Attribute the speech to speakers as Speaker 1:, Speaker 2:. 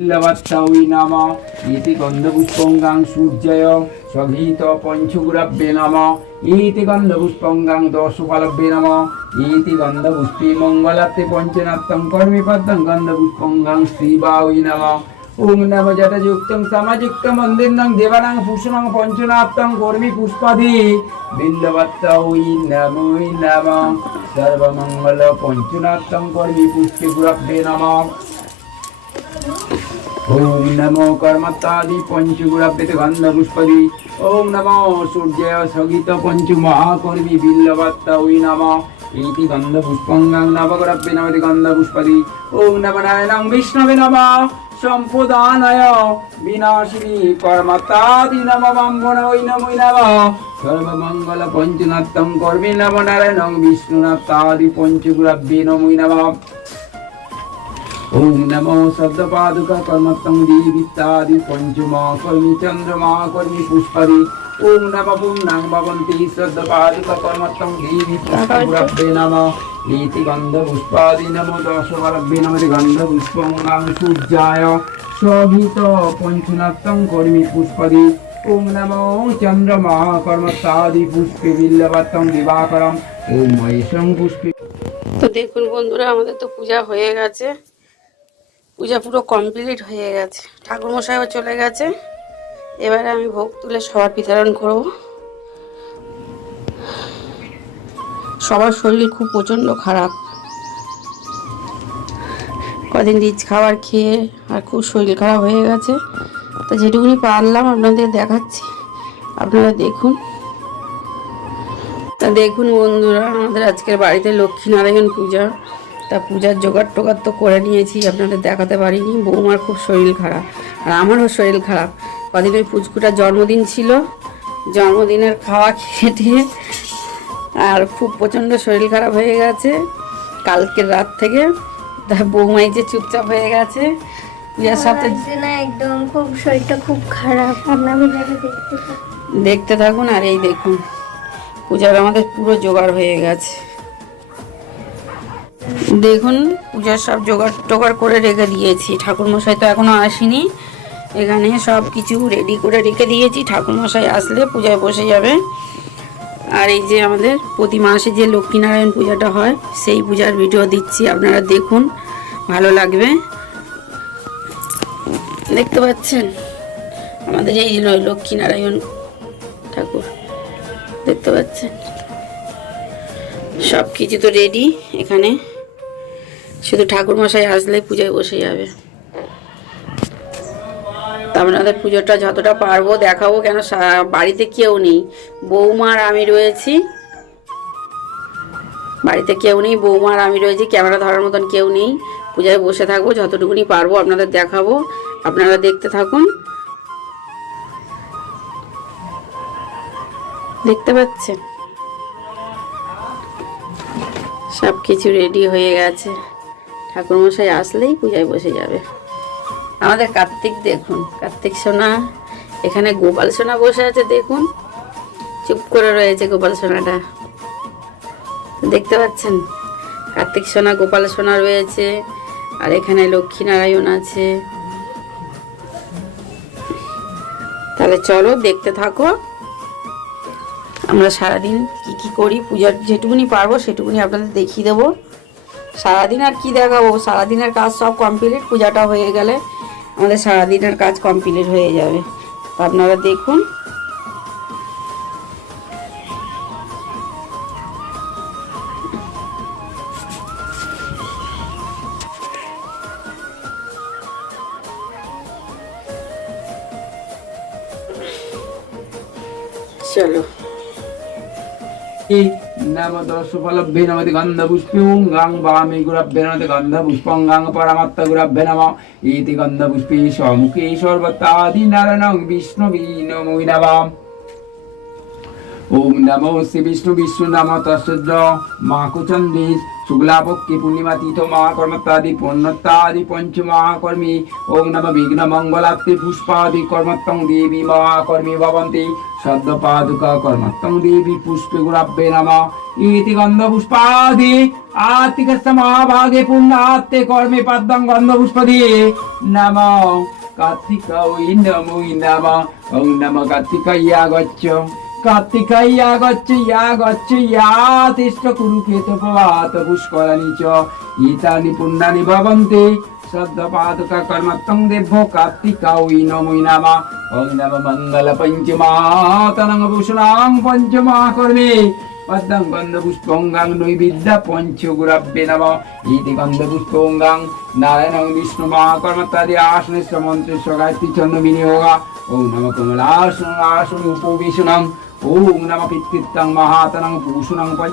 Speaker 1: নম ইতি গন্ধপুষ্পঙ্গাং সূর্যয় সঘীত পঞ্চগুরব্যে নম ইতি গন্ধপুষ্পঙ্গাং দশফলব্যে নম ইতি গন্ধপুষ্পে মঙ্গলাপ্তে পঞ্চনাত্তং কর্মীপদ্মং গন্ধপুষ্পঙ্গাং শ্রীবাউই নম ওম নম জটযুক্তং সমযুক্তং মন্দিরং দেবানাং ভূষণং পঞ্চনাত্তং কর্মী পুষ্পাদি বিল্লবত্তৌই নমোই নম সর্বমঙ্গল পঞ্চনাত্তং কর্মী পুষ্পে গুরব্যে নম ওম নমো পঞ্চগুরাভ্যেত গন্ধ পুষ্পদি ওম নমো সূর্য সগিত পঞ্চু মহাকর্মী বিল্লবত্ত ওই নম ইতি গন্ধ পুষ্পঙ্গাং নবগ্রভ্যে নমতি গন্ধ পুষ্পদি ওম নম নারায়ণং বিষ্ণবে নম সম্পদানয় বিনাশিনী কর্মত্তাদি নম ব্রাহ্মণ ওই নমই নম সর্বমঙ্গল পঞ্চনাত্তম কর্মী নম নারায়ণং বিষ্ণুনাত্তাদি পঞ্চগুরাভ্যে নমই নম ওম নমো শব্দপাদুকা কর্মত্তং দীবিত্তাদি পঞ্চমা কর্মী চন্দ্রমা কর্মী পুষ্পরি ওম নম পুণ্যাং ভবন্তি শব্দপাদুকা কর্মত্তং দীবিত্তাদি নম ইতি গন্ধ পুষ্পাদি নমো দশবরভ্যে নমতি গন্ধ পুষ্পঙ্গাং সূর্যায় শোভিত পঞ্চনাত্তং কর্মী পুষ্পদি ওম নমো চন্দ্রমা কর্মত্তাদি পুষ্পে বিল্লবত্তং দিবাকরম ওম মহেশং পুষ্পে
Speaker 2: তো দেখুন বন্ধুরা, আমাদের তো পূজা হয়ে গেছে। পূজা পুরো কমপ্লিট হয়ে গেছে। ঠাকুরমশাইও চলে গেছে। এবারে আমি ভোগ তুলে সবার বিতরণ করব। সবার শরীর খুব প্রচণ্ড খারাপ। কদিন রিচ খাবার খেয়ে আর খুব শরীর খারাপ হয়ে গেছে। তো যেটুকুনি পারলাম আপনাদের দেখাচ্ছি। আপনারা দেখুন। তা দেখুন বন্ধুরা, আমাদের আজকের বাড়িতে লক্ষ্মীনারায়ণ পূজা। তা পূজার জোগাড় টোগাড় তো করে নিয়েছি আপনাদের দেখাতে পারিনি। বৌমার খুব শরীর খারাপ আর আমারও শরীর খারাপ। কদিন ওই পুচকুটার জন্মদিন ছিল জন্মদিনের খাওয়া খেটে আর খুব প্রচণ্ড শরীর খারাপ হয়ে গেছে। কালকের রাত থেকে তা বৌমাই যে চুপচাপ হয়ে গেছে পূজার সাথে
Speaker 3: একদম খুব শরীরটা খুব খারাপ। দেখতে
Speaker 2: থাকুন আর এই দেখুন পূজার আমাদের পুরো জোগাড় হয়ে গেছে। দেখুন, পূজার সব জোগাড় টোগাড় করে রেখে দিয়েছি। ঠাকুরমশাই তো এখনও আসেনি। এখানে সব কিছু রেডি করে রেখে দিয়েছি। ঠাকুরমশাই আসলে পূজায় বসে যাবে। আর এই যে আমাদের প্রতি মাসে যে লক্ষ্মীনারায়ণ পূজাটা হয়, সেই পূজার ভিডিও দিচ্ছি। আপনারা দেখুন, ভালো লাগবে। দেখতে পাচ্ছেন? আমাদের এই লক্ষ্মীনারায়ণ ঠাকুর, দেখতে পাচ্ছেন? সব কিছু তো রেডি এখানে। শুধু ঠাকুর মশাই আসলে পূজায় বসে যাবে। আপনাদের পুজোটা যতটা পারব দেখাবো কেন বাড়িতে কেউ নেই। বৌমা আর আমি রয়েছি। বাড়িতে কেউ নেই, বৌমা আর আমি রয়েছি, ক্যামেরা ধরার মতন কেউ নেই। পূজায় বসে থাকব, যতটুকুনি পারব আপনাদের দেখাবো, আপনারা দেখতে থাকুন। দেখতে পাচ্ছেন? সব কিছু রেডি হয়ে গেছে। ঠাকুরমশাই আসলেই পূজায় বসে যাবে। আমাদের কার্তিক দেখুন, কার্তিক সোনা, এখানে গোপাল সোনা বসে আছে দেখুন। চুপ করে রয়েছে গোপাল সোনাটা। দেখতে পাচ্ছেন? কার্তিক সোনা, গোপাল সোনা রয়েছে, আর এখানে লক্ষ্মীনারায়ণ আছে। তাহলে চলো দেখতে থাকো। আমরা সারাদিন কি কি করি, পূজার যেটুকুনি পারব সেটুকুনি আপনাদের দেখিয়ে দেবো। সারাদিন আর কি দেখাবো? সারাদিনের কাজ সব কমপ্লিট পূজাটা হয়ে গেলে আমাদের সারাদিনের কাজ কমপ্লিট হয়ে যাবে। তো আপনারা দেখুন। চলো।
Speaker 1: নাম দশফলভ্যে নমতি গন্ধপুষ্পিং গাং বামে গুরভ্যে নমতি গন্ধপুষ্পঙ্গাং পরমাত্ম গুরভ্যে নম ইতি গন্ধপুষ্পে সম্মুখে সর্বতাদি নারায়ণং বিষ্ণুবি নমো নমাম ওম নমো শ্রী বিষ্ণু বিষ্ণু নাম মাকুচন্দি শুক্লাপক্ষে পূর্ণিমা তীর্থ মহাকর্মত্তাদি পুণ্যত্তাদি পঞ্চ মহাকর্মী ওম নম বিঘ্ন মঙ্গলাপ্তি পুষ্পাদি কর্মত্তং দেবী মহাকর্মী ভবন্তি সদ্য পাদুকা কর্মত্তং দেবী পুষ্পে গুরাব্বে নম ইতি গন্ধ পুষ্পাদি আত্মিকস্য মহাভাগে পুণ্যাত্তে কর্মে পদ্মং গন্ধ পুষ্পদি নম কার্তিকা নমো নম ওম নম কার্তিকাইয়া গচ্ছ কার্তিকাইয়া গচ্ছ ইয়া গচ্ছ ইয়া তিষ্ঠ কুরুক্ষেত প্রভাত পুষ্করাণি চ। ইতানি পুণ্যানি ভবন্তি। শ্রদ্ধ পাদুকা কর্মত্তং দেভ্য কার্তিকা ওই নমো নম। ওম নম মঙ্গল পঞ্চমাতনং ভূষণাং পঞ্চমাকর্মে পদ্মং গন্ধপুষ্পঙ্গাং নৈবিদ্যা পঞ্চগুরাব্যে নম। ইতি গন্ধপুষ্পঙ্গাং নারায়ণং বিষ্ণু মহাকর্মত্যাদি আসনেশ্ব মন্ত্রেশ্ব চন্দ্র বিনিয়োগা ওম নম কমলাসন আসন উপবেশনং ওম নম পিতৃত্বং মহাতনং ভূষণং পঞ্চ